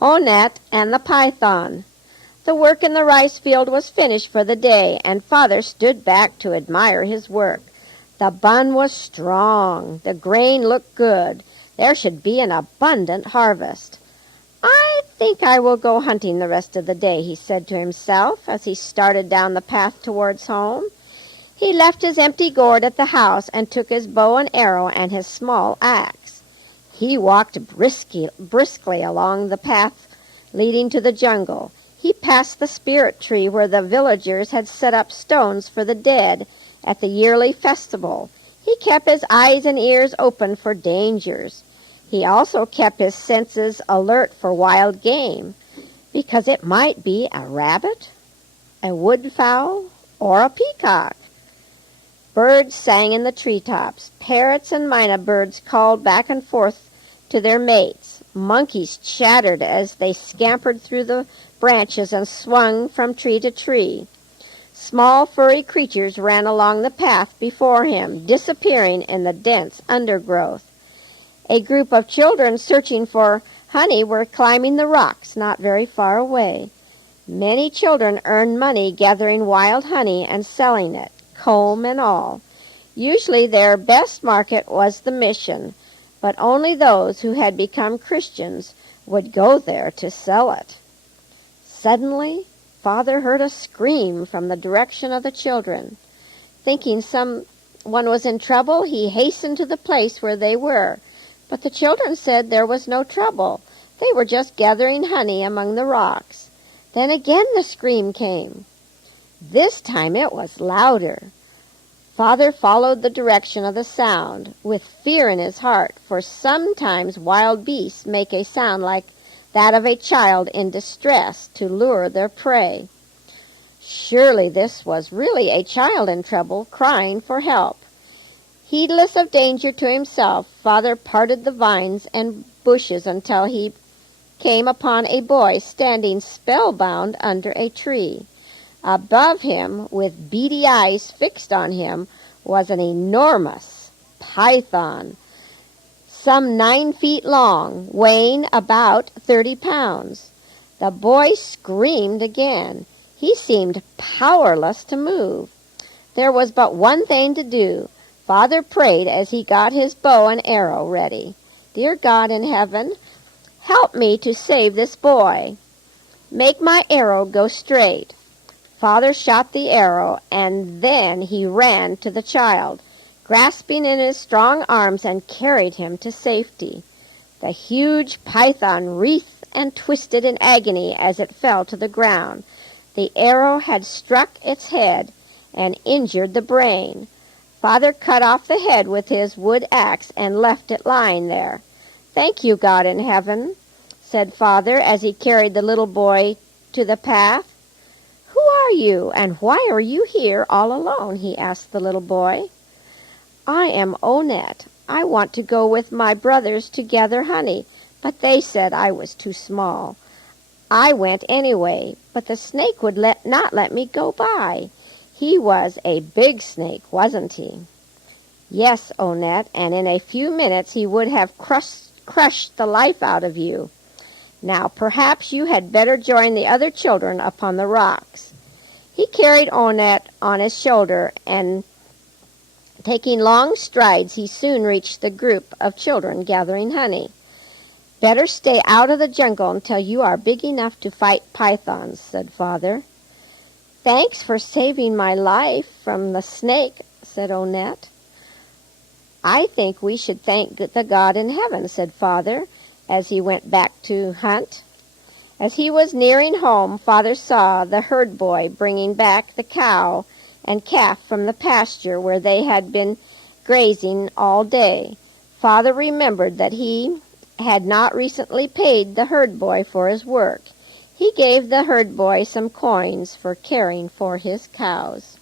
Ornet and the Python. The work in the rice field was finished for the day, and Father stood back to admire his work. The bun was strong. The grain looked good. There should be an abundant harvest. "I think I will go hunting the rest of the day," he said to himself as he started down the path towards home. He left his empty gourd at the house and took his bow and arrow and his small axe. He walked briskly along the path leading to the jungle. He passed the spirit tree where the villagers had set up stones for the dead at the yearly festival. He kept his eyes and ears open for dangers. He also kept his senses alert for wild game, because it might be a rabbit, a woodfowl, or a peacock. Birds sang in the treetops. Parrots and mynah birds called back and forth to their mates. Monkeys chattered as they scampered through the branches and swung from tree to tree. Small furry creatures ran along the path before him, disappearing in the dense undergrowth. A group of children searching for honey were climbing the rocks not very far away. Many children earned money gathering wild honey and selling it, comb and all. Usually their best market was the mission, but only those who had become Christians would go there to sell it. Suddenly, Father heard a scream from the direction of the children. Thinking someone was in trouble, he hastened to the place where they were. But the children said there was no trouble. They were just gathering honey among the rocks. Then again the scream came. This time it was louder. Father followed the direction of the sound, with fear in his heart, for sometimes wild beasts make a sound like that of a child in distress to lure their prey. Surely this was really a child in trouble, crying for help. Heedless of danger to himself, Father parted the vines and bushes until he came upon a boy standing spellbound under a tree. Above him, with beady eyes fixed on him, was an enormous python, some 9 feet long, weighing about 30 pounds. The boy screamed again. He seemed powerless to move. There was but one thing to do. Father prayed as he got his bow and arrow ready. "Dear God in heaven, help me to save this boy. Make my arrow go straight." Father shot the arrow, and then he ran to the child, grasping in his strong arms, and carried him to safety. The huge python writhed and twisted in agony as it fell to the ground. The arrow had struck its head and injured the brain. Father cut off the head with his wood axe and left it lying there. "Thank you, God in heaven," said Father as he carried the little boy to the path. "Who are you, and why are you here all alone?" he asked the little boy. "I am Ornet. I want to go with my brothers to gather honey, but they said I was too small. I went anyway, but the snake would not let me go by. He was a big snake, wasn't he?" "Yes, Ornet, and in a few minutes he would have crushed the life out of you. Now perhaps you had better join the other children upon the rocks." He carried Ornet on his shoulder, and taking long strides, he soon reached the group of children gathering honey. "Better stay out of the jungle until you are big enough to fight pythons," said Father. "Thanks for saving my life from the snake," said Ornet. "I think we should thank the God in heaven," said Father, as he went back to hunt. As he was nearing home, Father saw the herd boy bringing back the cow and calf from the pasture where they had been grazing all day. Father remembered that he had not recently paid the herd boy for his work. He gave the herd boy some coins for caring for his cows.